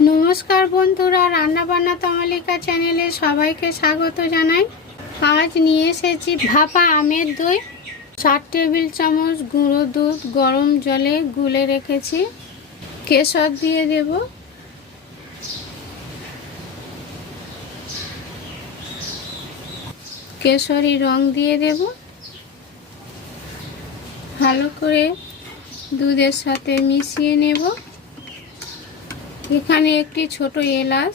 নমস্কার বন্ধুরা, রান্নাবান্না তমালিকা চ্যানেলে সবাইকে স্বাগত জানাই। আজ নিয়ে এসেছি ভাপা আমের দই। চার টেবিল চামচ গুঁড়ো দুধ গরম জলে গুলে রেখেছি। কেশর দিয়ে দেব। কেশরি রং দিয়ে দেব। ভালো করে দুধের সাথে মিশিয়ে নেব। এখানে একটি ছোট এলাচ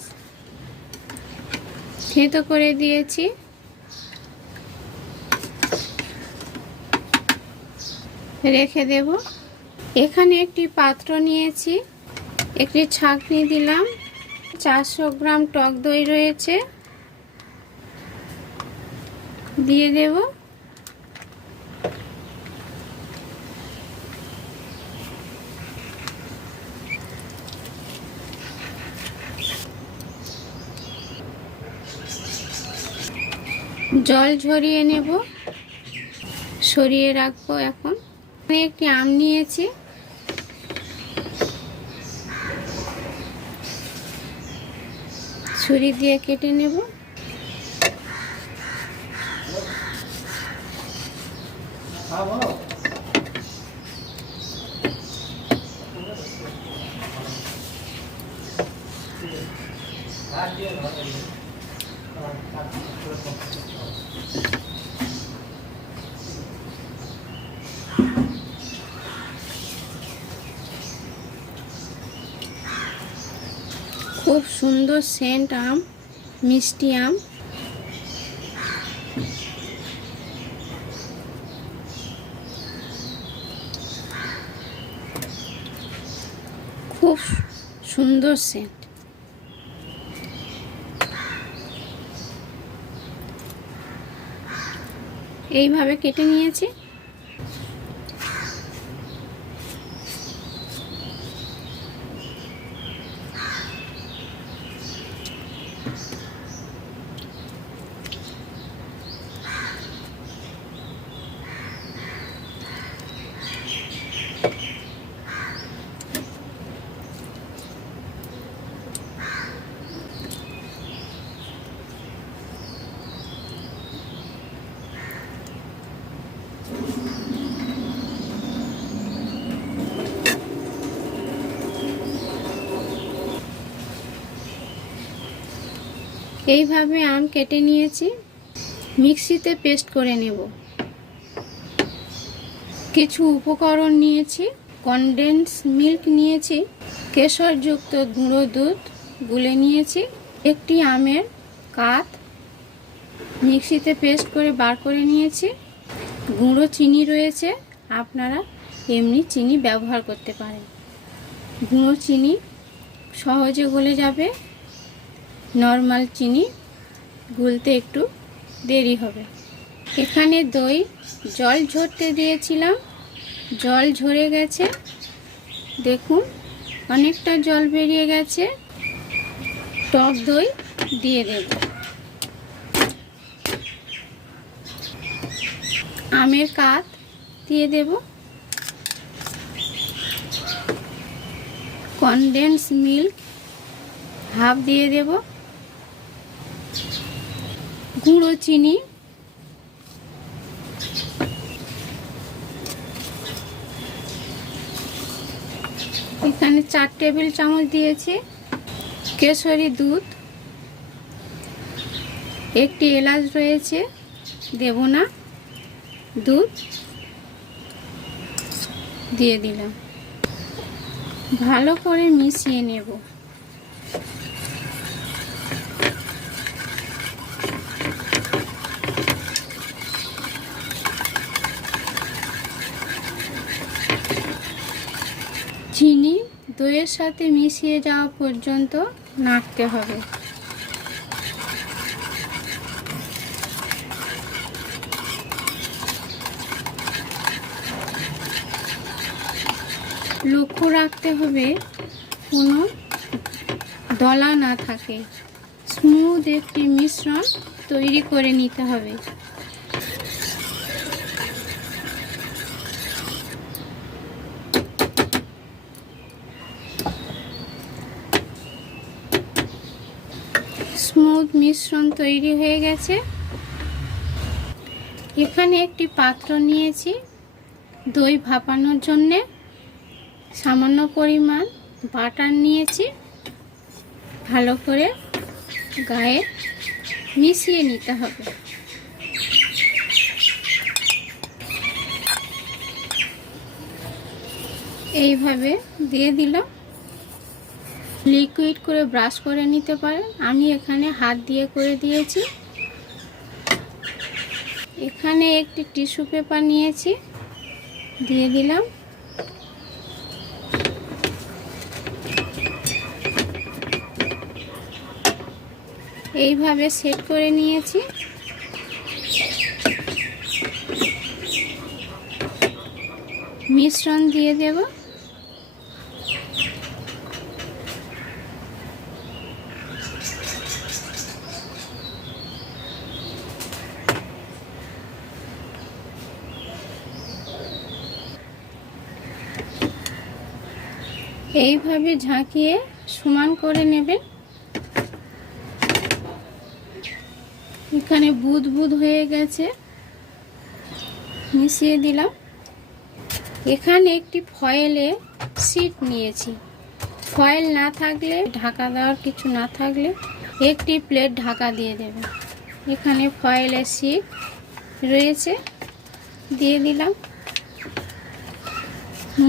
থেতো করে দিয়েছি। রেখে দেব। এখানে একটি পাত্র নিয়েছি, একটি ছাঁকনি দিলাম, চারশো গ্রাম টক দই রয়েছে, দিয়ে দেব। জল ঝরিয়ে নেব। সরিয়ে রাখব এখন। একটি আম নিয়েছি। ছুরি দিয়ে কেটে নেব। খুব সুন্দর সেন্ট আম মিষ্টি আম। খুব সুন্দর সেন্ট। এইভাবে কেটে নিয়েছি। এইভাবে আম কেটে নিয়েছি। মিক্সিতে পেস্ট করে নেব। কিছু উপকরণ নিয়েছি। কনডেন্স মিল্ক নিয়েছি। কেশরযুক্ত গুঁড়ো দুধ গুলে নিয়েছি। একটি আমের কাত মিক্সিতে পেস্ট করে বার করে নিয়েছি। গুঁড়ো চিনি রয়েছে। আপনারা এমনি চিনি ব্যবহার করতে পারেন। গুঁড়ো চিনি সহজে গলে যাবে। নর্মাল চিনি গুলতে একটু দেরি হবে। এখানে দই জল ঝরতে দিয়েছিলাম। জল ঝরে গেছে। দেখুন, অনেকটা জল বেরিয়ে গেছে। টক দই দিয়ে দেব। আমের কাত দিয়ে দেব। কনডেন্স মিল্ক হাফ দিয়ে দেব। গুঁড়ো চিনি। এখানে চার টেবিল চামচ দিয়েছি। কেশরি দুধ। একটি এলাচ রয়েছে, দেব না। দুধ দিয়ে দিলাম। ভালো করে মিশিয়ে নেব। চিনি দইয়ের সাথে মিশিয়ে যাওয়া পর্যন্ত নাড়তে হবে। লক্ষ্য রাখতে হবে কোনো দলা না থাকে। স্মুথ একটি মিশ্রণ তৈরি করে নিতে হবে। স্মুথ মিশ্রণ তৈরি হয়ে গেছে। এখানে একটি পাত্র নিয়েছি দই ভাপানোর জন্যে। সামান্য পরিমাণ বাটার নিয়েছি। ভালো করে গায়ে মিশিয়ে নিতে হবে। এইভাবে দিয়ে দিলাম। লিকুইড করে ব্রাশ করে নিতে পারেন। আমি এখানে হাত দিয়ে করে দিয়েছি। এখানে একটি টিস্যু পেপার নিয়েছি। দিয়ে দিলাম। এইভাবে সেট করে নিয়েছি। মিশ্রণ দিয়ে দেব। এইভাবে ঝাঁকিয়ে সমান করে নেবেন। এখানে বুদ বুদ হয়ে গেছে। মিশিয়ে দিলাম। এখানে একটি ফয়েলে সিট নিয়েছি। ফয়েল না থাকলে, ঢাকা দেওয়ার কিছু না থাকলে একটি প্লেট ঢাকা দিয়ে দেবে এখানে ফয়েলের সিট রয়েছে, দিয়ে দিলাম।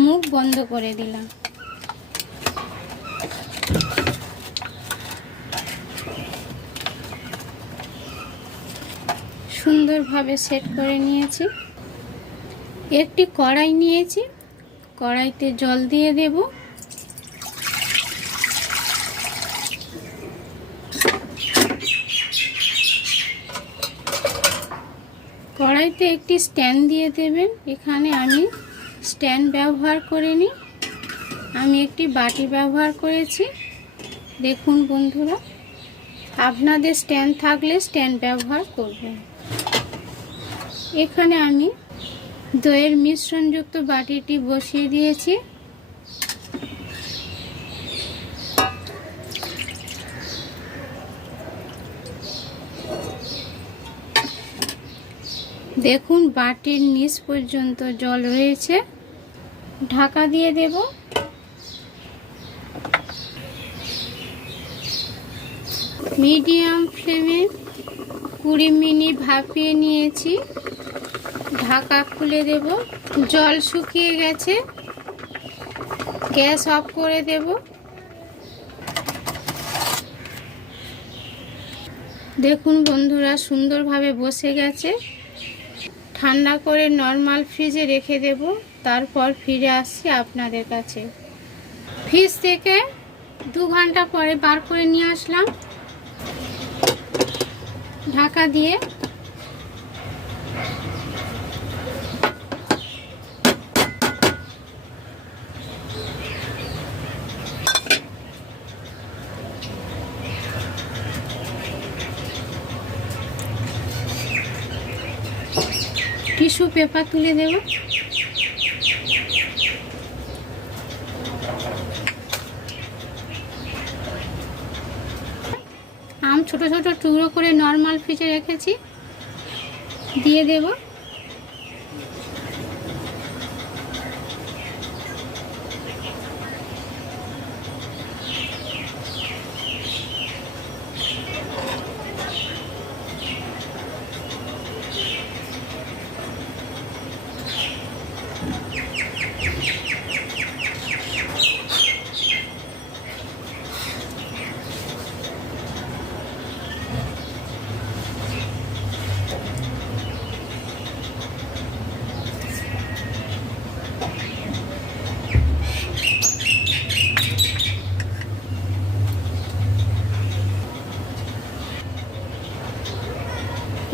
মুখ বন্ধ করে দিলাম। সুন্দরভাবে সেট করে নিয়েছি। একটি কড়াই নিয়েছি। কড়াইতে জল দিয়ে দেব। কড়াইতে একটি স্ট্যান্ড দিয়ে দেবেন। এখানে আমি স্ট্যান্ড ব্যবহার করিনি। আমি একটি বাটি ব্যবহার করেছি। দেখুন বন্ধুরা, আপনাদের স্ট্যান্ড থাকলে স্ট্যান্ড ব্যবহার করবেন। এখানে আমি দইয়ের মিশ্রণযুক্ত বাটিটি বসিয়ে দিয়েছি। দেখুন, বাটির নিচ পর্যন্ত জল রয়েছে। ঢাকা দিয়ে দেব। মিডিয়াম ফ্লেমে কুড়ি মিনিট ভাপিয়ে নিয়েছি। ঢাকা খুলে দেব। জল শুকিয়ে গেছে। গ্যাস অফ করে দেব। দেখুন বন্ধুরা, সুন্দরভাবে বসে গেছে। ঠান্ডা করে নর্মাল ফ্রিজে রেখে দেব। তারপর ফিরে আসছি আপনাদের কাছে। ফ্রিজ থেকে দু ঘণ্টা পরে বার করে নিয়ে আসলাম। ঢাকা দিয়ে টিস্যু পেপার তুলে দেব। আম ছোট ছোট টুকরো করে নর্মাল ফ্রিজে রেখেছি। দিয়ে দেব।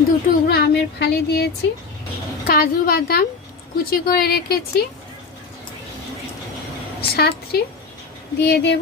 দু টুকরো আমের ফালি দিয়েছি কাজু বাদাম কুচি করে রেখেছি সাতটি দিয়ে দেব।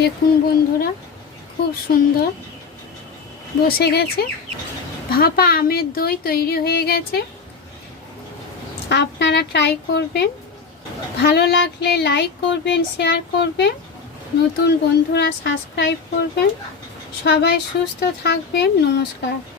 দেখুন বন্ধুরা, খুব সুন্দর। বসে গেছে। ভাপা আমের দই তৈরি হয়ে গেছে। আপনারা ট্রাই করবেন। ভালো লাগলে লাইক করবেন শেয়ার করবেন। নতুন বন্ধুরা সাবস্ক্রাইব করবেন। সবাই সুস্থ থাকবেন। নমস্কার।